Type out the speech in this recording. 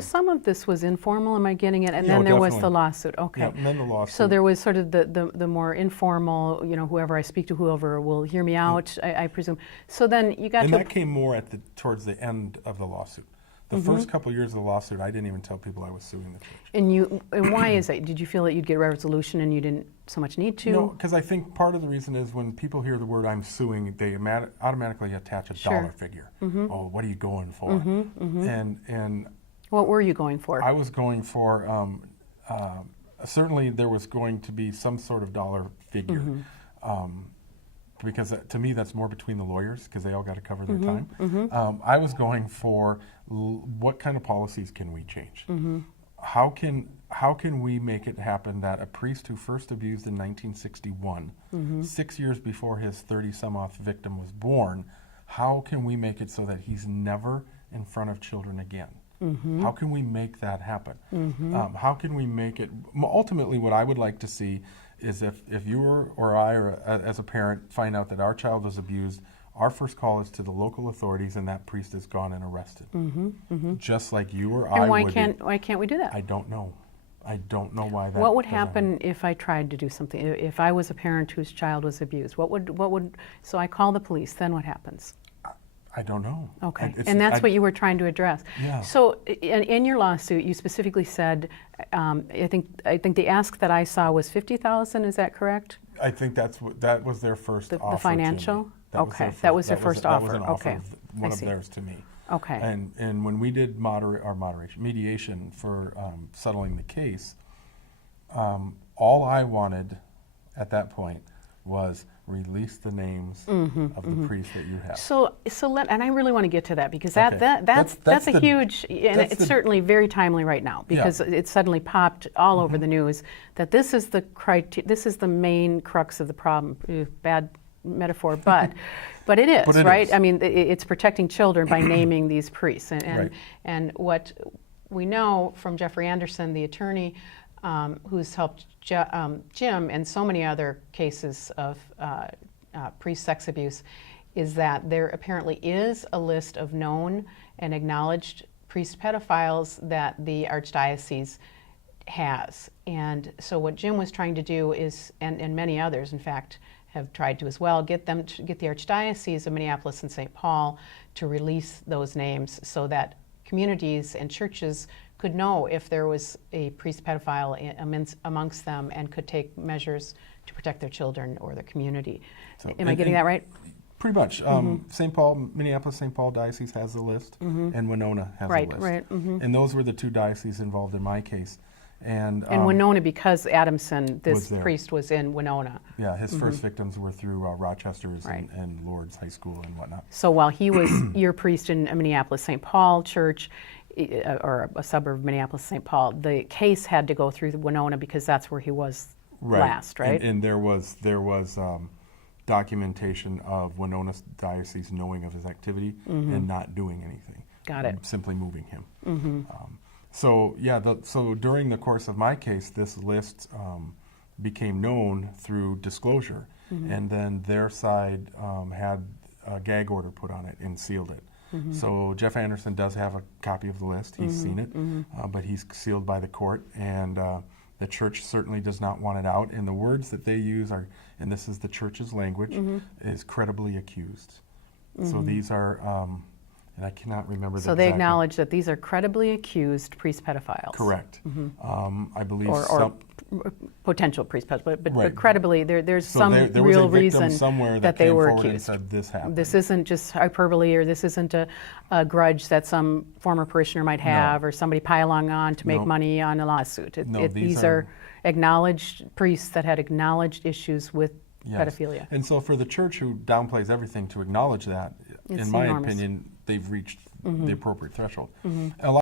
So some of this was informal, am I getting it? And Yeah, then there was definitely. the lawsuit, okay. Yeah, and then the lawsuit. So there was sort of the more informal, you know, whoever I speak to, whoever will hear me out, I presume. So then you got And to... that came more towards the end of the lawsuit. The first couple years of the lawsuit, I didn't even tell people I was suing the church. And why is that? Did you feel that you'd get resolution and you didn't so much need to? No, because I think part of the reason is when people hear the word I'm suing, they automatically attach a dollar figure. Oh, what are you going for? And what were you going for? I was going for, certainly there was going to be some sort of dollar figure. Because to me that's more between the lawyers because they all got to cover their time. I was going for what kind of policies can we change? How can we make it happen that a priest who first abused in 1961, 6 years before his 30-some-odd victim was born, how can we make it so that he's never in front of children again? How can we make that happen? How can we make it, ultimately what I would like to see is if you or I, or as a parent, find out that our child was abused, our first call is to the local authorities and that priest is gone and arrested. Just like you or I would. And why can't we do that? I don't know. I don't know why that. What would happen if I tried to do something? If I was a parent whose child was abused, what would, so I call the police, then what happens? I don't know. Okay, and that's what you were trying to address. Yeah. So in your lawsuit, you specifically said, I think the ask that I saw was $50,000. Is that correct? I think that was their first offer. The financial? To me. That was their first offer. That was an offer Okay. one of theirs to me. Okay. And when we did mediation for settling the case, all I wanted at that point was release the names of the priests that you have. So and I really want to get to that because that's a huge, and it's certainly very timely right now because it suddenly popped all over the news that this is the main crux of the problem. Bad metaphor, but it is, But it right? is. I mean, it's protecting children by naming these priests, Right. and what we know from Jeffrey Anderson, the attorney, who's helped Jim and so many other cases of priest sex abuse, is that there apparently is a list of known and acknowledged priest pedophiles that the Archdiocese has. And so what Jim was trying to do is, and many others in fact have tried to as well, get the Archdiocese of Minneapolis and St. Paul to release those names so that communities and churches could know if there was a priest pedophile amongst them and could take measures to protect their children or their community. So, Am I getting that right? Pretty much. St. Paul, Minneapolis, St. Paul Diocese has the list, and Winona has a list. Right. And those were the two dioceses involved in my case. And Winona, because Adamson, this was priest, was in Winona. Yeah, his first victims were through Rochester's and Lourdes High School and whatnot. So while he was your priest in Minneapolis, St. Paul Church, or a suburb of Minneapolis, St. Paul, the case had to go through Winona because that's where he was last, right? And there was documentation of Winona's diocese knowing of his activity and not doing anything. Got it. Simply moving him. So during the course of my case, this list became known through disclosure, and then their side had a gag order put on it and sealed it. So Jeff Anderson does have a copy of the list. He's seen it, but he's sealed by the court, and the church certainly does not want it out. And the words that they use are, and this is the church's language, is credibly accused. So these are, and I cannot remember the So they acknowledge that these are credibly accused priest pedophiles. Correct. I believe or potential priest pedophiles, but Right. credibly, there's So some there real was a victim reason somewhere that they came were forward accused. and said this happened. This isn't just hyperbole, or this isn't a grudge that some former parishioner might have, or somebody piling on to make money on a lawsuit. These are acknowledged priests that had acknowledged issues with pedophilia. And so for the church who downplays everything to acknowledge that, It's in my enormous. opinion, they've reached the appropriate threshold. A lot